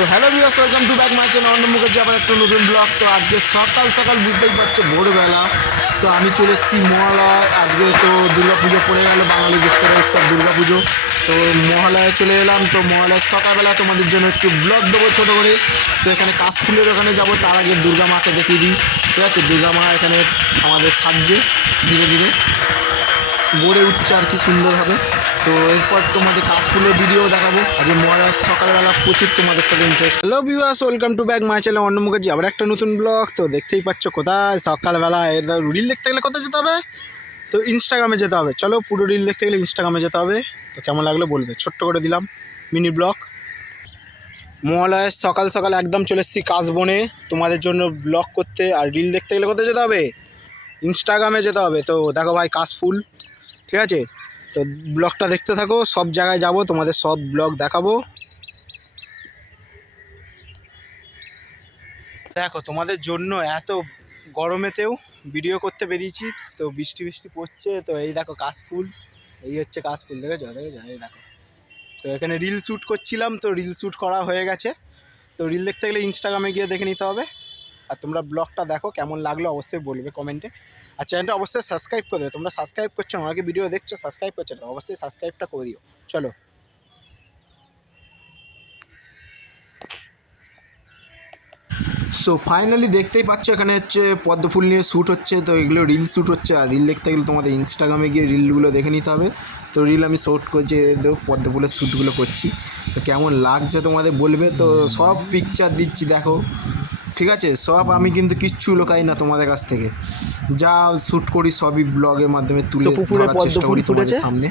তো hello viewers, welcome to back my channel অন্য মুখের আবার একটা নতুন ব্লগ। তো আজকে সকাল সকাল বুঝতেই পারছো ভোরবেলা তো আমি চলে এসেছি মহালয়। আজকে তো দুর্গাপুজো পড়ে গেল, বাঙালি বিশ্বের উৎসব দুর্গাপুজো। তো মহালয়ে চলে এলাম। তো মহালয়ের সকালবেলা তোমাদের জন্য একটু ব্লগ দেবো ছোটো করে। তো এখানে কাশফুলের ওখানে যাবো, তার আগে দুর্গা মাকে দেখিয়ে দিই। ঠিক আছে, দুর্গা মা এখানে আমাদের সাহায্যে ধীরে ধীরে গড়ে উঠছে আর কি সুন্দরভাবে। তো এরপর তোমাদের কাশফুলের ভিডিও দেখাবো। আজকে মহারাজ সকালবেলা প্রচুর তোমাদের সাথে interest. Hello viewers, welcome to back my channel অন্য মুখার্জি আবার একটা নতুন ব্লগ। তো দেখতেই পাচ্ছ কোথায় সকালবেলা এর রিল দেখতে গেলে কোথায় যেতে হবে? তো ইনস্টাগ্রামে যেতে হবে। চলো, পুরো রিল দেখতে গেলে ইনস্টাগ্রামে যেতে হবে। তো কেমন লাগলো বলবে, ছোট্ট করে দিলাম মিনি ব্লগ। মহালয়ের সকাল সকাল একদম চলে এসেছি কাশবনে তোমাদের জন্য ব্লগ করতে। আর রিল দেখতে গেলে কোথায় যেতে হবে? ইনস্টাগ্রামে যেতে হবে। তো দেখো ভাই কাশফুল, ঠিক আছে। তো ব্লগটা দেখতে থাকো, সব জায়গায় যাব, তোমাদের সব ব্লগ দেখাবো। দেখো তোমাদের জন্য এত গরমেতেও ভিডিও করতে বেরিয়েছি। তো বৃষ্টি বৃষ্টি পড়ছে। তো এই দেখো কাশফুল, এই হচ্ছে কাশফুল, দেখেছো দেখেছো, এই দেখো। তো এখানে রিল শ্যুট করছিলাম, তো রিল শ্যুট করা হয়ে গেছে। তো রিল দেখতে গেলে ইনস্টাগ্রামে গিয়ে দেখে নিতে হবে। আর তোমরা ব্লগটা দেখো, কেমন লাগলো অবশ্যই বলবে কমেন্টে। আর চ্যানেলটা অবশ্যই সাবস্ক্রাইব করে দেবে। তোমরা সাবস্ক্রাইব করছো না, আমাকে ভিডিও দেখছো সাবস্ক্রাইব করছো না, অবশ্যই সাবস্ক্রাইবটা করে দিও। চলো। সো ফাইনালি দেখতেই পাচ্ছ এখানে হচ্ছে পদ্ম ফুল নিয়ে শ্যুট হচ্ছে। তো এগুলো রিল শ্যুট হচ্ছে। আর রিল দেখতে গেলে তোমাদের ইনস্টাগ্রামে গিয়ে রিলগুলো দেখে নিতে হবে। তো রিল আমি শ্যুট করছি, পদ্ম ফুলের শ্যুটগুলো করছি। তো কেমন লাগছে তোমাদের বলবে। তো সব পিকচার দিচ্ছি দেখো, ঠিক আছে। সব আমি কিন্তু কিচ্ছু লোকাই না তোমাদের কাছ থেকে, যা শ্যুট করি সবই ব্লগের মাধ্যমে তুলে ধরার চেষ্টা করি তোমাদের সামনে।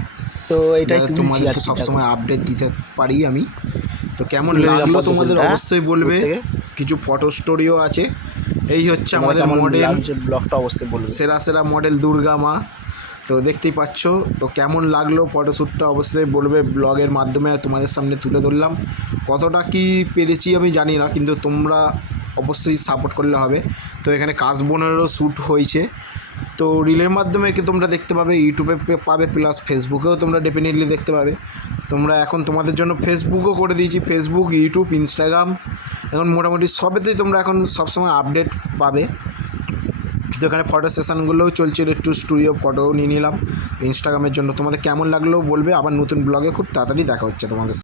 তো এটাই তোমাদেরকে সবসময় আপডেট দিতে পারি আমি। তো কেমন লাগলো তোমাদের অবশ্যই বলবে। কিছু ফটো স্টোরিও আছে। এই হচ্ছে আমাদের মডেল, ব্লগটা অবশ্যই বলবে। সেরা সেরা মডেল দুর্গা মা। তো দেখতেই পাচ্ছ। তো কেমন লাগলো ফটোশ্যুটটা অবশ্যই বলবে। ব্লগের মাধ্যমে তোমাদের সামনে তুলে ধরলাম। কতটা কি পেরেছি আমি জানি না, কিন্তু তোমরা অবশ্যই সাপোর্ট করলে হবে। তো এখানে কাশবনেরও শ্যুট হয়েছে। তো রিলের মাধ্যমে কি তোমরা দেখতে পাবে, ইউটিউবে পাবে, প্লাস ফেসবুকেও তোমরা ডেফিনেটলি দেখতে পাবে। তোমরা এখন তোমাদের জন্য ফেসবুকও করে দিয়েছি, ফেসবুক, ইউটিউব, ইনস্টাগ্রাম, এখন মোটামুটি সবেতেই তোমরা এখন সবসময় আপডেট পাবে। তো এখানে ফটো সেশনগুলোও চলছিল, একটু স্টুডিও ফটোও নিয়ে নিলাম ইনস্টাগ্রামের জন্য। তোমাদের কেমন লাগলো বলবে। আবার নতুন ব্লগে খুব তাড়াতাড়ি দেখা হচ্ছে তোমাদের।